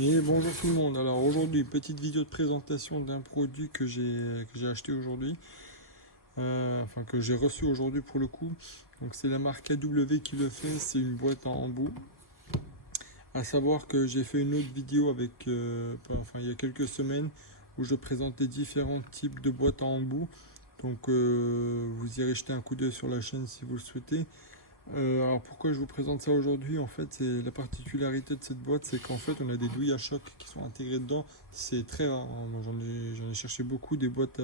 Et bonjour tout le monde. Alors aujourd'hui, petite vidéo de présentation d'un produit que j'ai acheté aujourd'hui, enfin que j'ai reçu aujourd'hui pour le coup. Donc c'est la marque AW qui le fait. C'est une boîte en embout. À savoir que j'ai fait une autre vidéo avec, enfin il y a quelques semaines où je présentais différents types de boîtes en embout. Donc vous irez jeter un coup d'œil sur la chaîne si vous le souhaitez. Alors pourquoi je vous présente ça aujourd'hui? En fait, c'est la particularité de cette boîte, c'est qu'en fait, on a des douilles à choc qui sont intégrées dedans. C'est très rare, hein. Moi, j'en ai cherché beaucoup, des boîtes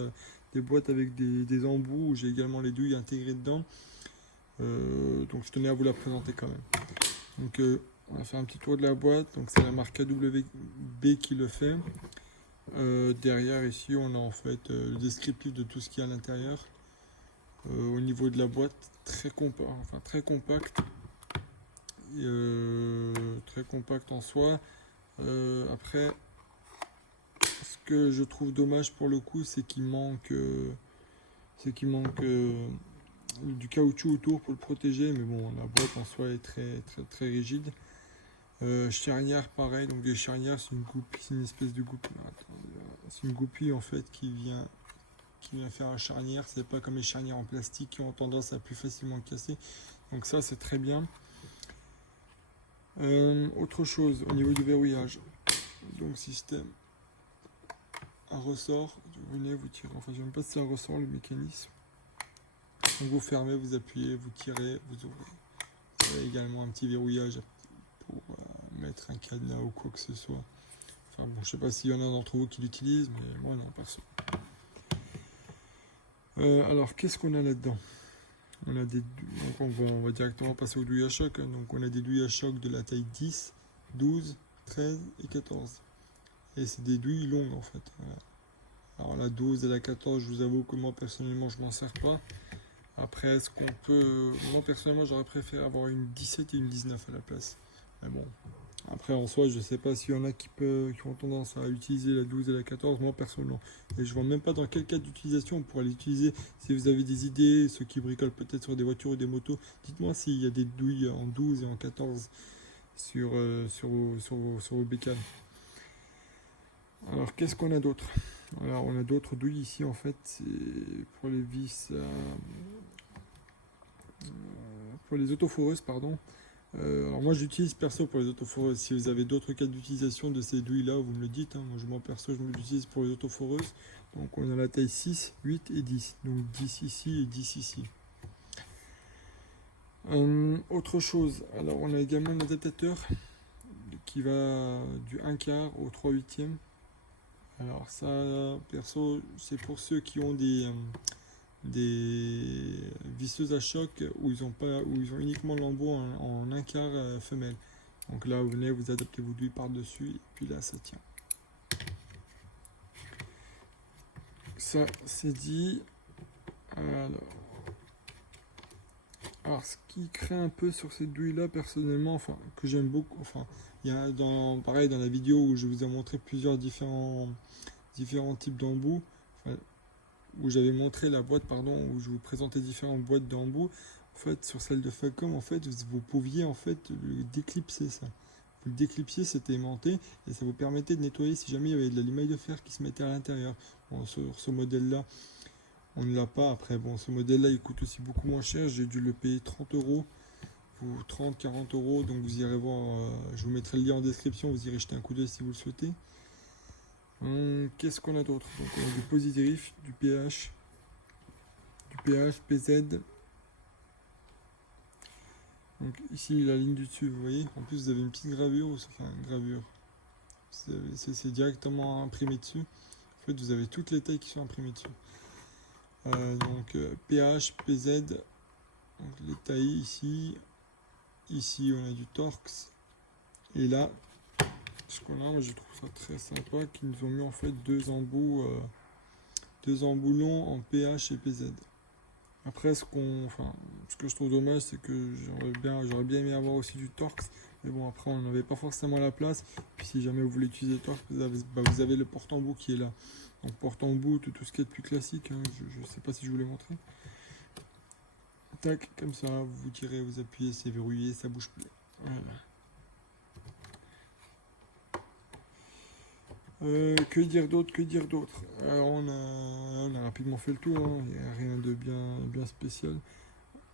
avec des embouts où j'ai également les douilles intégrées dedans. Donc, je tenais à vous la présenter quand même. Donc, on va faire un petit tour de la boîte. Donc, c'est la marque AWB qui le fait. Derrière, ici, on a en fait le descriptif de tout ce qu'il y a à l'intérieur. Au niveau de la boîte, très compact. Très compact en soi. Après, ce que je trouve dommage pour le coup, c'est qu'il manque du caoutchouc autour pour le protéger, mais bon, la boîte en soi est très rigide. Charnière, pareil, donc des charnières, c'est une goupille, c'est une espèce de goupille. C'est une goupille en fait qui vient faire la charnière. C'est pas comme les charnières en plastique qui ont tendance à plus facilement casser. Donc ça, c'est très bien. Autre chose au niveau du verrouillage. Donc système, un ressort, vous venez, vous tirez, enfin je ne sais même pas si c'est un ressort le mécanisme. Donc vous fermez, vous appuyez, vous tirez, vous ouvrez. Vous avez également un petit verrouillage pour mettre un cadenas ou quoi que ce soit. Enfin bon, je sais pas s'il y en a d'entre vous qui l'utilisent, mais moi non, perso. Alors qu'est-ce qu'on a là-dedans? Donc on va directement passer aux douilles à choc, hein. Donc on a des douilles à choc de la taille 10, 12, 13 et 14. Et c'est des douilles longues en fait. Voilà. Alors la 12 et la 14, je vous avoue que moi personnellement je m'en sers pas. Après, est-ce qu'on peut... Moi personnellement j'aurais préféré avoir une 17 et une 19 à la place. Mais bon, après en soi je sais pas s'il y en a qui ont tendance à utiliser la 12 et la 14, moi personnellement. Et je vois même pas dans quel cas d'utilisation on pourrait l'utiliser. Si vous avez des idées, ceux qui bricolent peut-être sur des voitures ou des motos, dites-moi s'il y a des douilles en 12 et en 14 sur vos bécanes. Alors qu'est-ce qu'on a d'autre? Alors on a d'autres douilles ici en fait, c'est pour les vis, pour les autoforeuses pardon. Alors moi j'utilise perso pour les autoforeuses. Si vous avez d'autres cas d'utilisation de ces douilles là, vous me le dites, hein. Moi perso je me l'utilise pour les autoforeuses. Donc on a la taille 6, 8 et 10. Donc 10 ici et 10 ici. Autre chose, alors on a également un adaptateur qui va du 1 quart au 3 huitièmes. Alors ça, perso, c'est pour ceux qui ont des visseuses à choc où ils ont uniquement l'embout en un quart femelle. Donc là, vous venez, vous adaptez vos douilles par-dessus, et puis là, ça tient. Ça, c'est dit. Alors, ce qui craint un peu sur ces douilles-là, personnellement, enfin, que j'aime beaucoup, enfin, il y a pareil, dans la vidéo où je vous ai montré plusieurs différents types d'embouts, enfin, où j'avais montré la boîte, pardon, où je vous présentais différentes boîtes d'embouts. En fait, sur celle de Falcom, en fait, vous pouviez en fait le déclipser ça. Vous le déclipsiez, c'était aimanté et ça vous permettait de nettoyer si jamais il y avait de la limaille de fer qui se mettait à l'intérieur. Bon, sur ce modèle-là, on ne l'a pas. Après, bon, ce modèle-là, il coûte aussi beaucoup moins cher. J'ai dû le payer 30 euros ou 30, 40 euros. Donc vous irez voir, je vous mettrai le lien en description. Vous irez jeter un coup d'œil si vous le souhaitez. Qu'est-ce qu'on a d'autre? Donc on a du Positrif, du PH, PZ. Donc ici la ligne du dessus, vous voyez. En plus vous avez une petite gravure, enfin une gravure. C'est directement imprimé dessus. En fait vous avez toutes les tailles qui sont imprimées dessus. Donc PH, PZ, donc les tailles ici. Ici on a du Torx. Et là, ce qu'on a, moi je trouve ça très sympa, qu'ils nous ont mis en fait deux embouts longs en PH et PZ. Après, ce que je trouve dommage, c'est que j'aurais bien aimé avoir aussi du Torx. Mais bon, après, on n'avait pas forcément la place. Puis si jamais vous voulez utiliser le Torx, vous avez le porte-embout qui est là. Donc porte-embout, tout ce qui est plus classique, hein. Je sais pas si je vous l'ai montré. Tac, comme ça, vous tirez, vous appuyez, c'est verrouillé, ça bouge plus. Voilà. Que dire d'autre, que dire d'autre? Alors, on a rapidement fait le tour, hein. Il n'y a rien de bien spécial.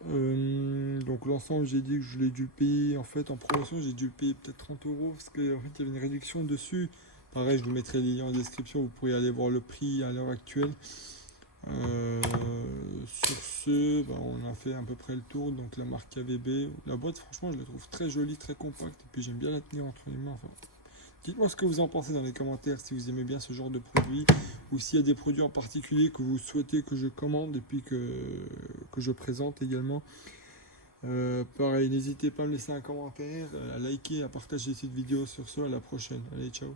Donc l'ensemble, j'ai dit que je l'ai dû le payer, en fait en promotion, j'ai dû le payer peut-être 30 euros parce qu'en fait il y avait une réduction dessus. Pareil, je vous mettrai les liens en description, vous pourrez aller voir le prix à l'heure actuelle. Euh, sur ce, bah, on a fait à peu près le tour. Donc la marque AVB, la boîte, franchement, je la trouve très jolie, très compacte, et puis j'aime bien la tenir entre les mains. Enfin, dites-moi ce que vous en pensez dans les commentaires, si vous aimez bien ce genre de produit, ou s'il y a des produits en particulier que vous souhaitez que je commande et puis que je présente également. Pareil, n'hésitez pas à me laisser un commentaire, à liker, à partager cette vidéo. Sur ce, à la prochaine. Allez, ciao.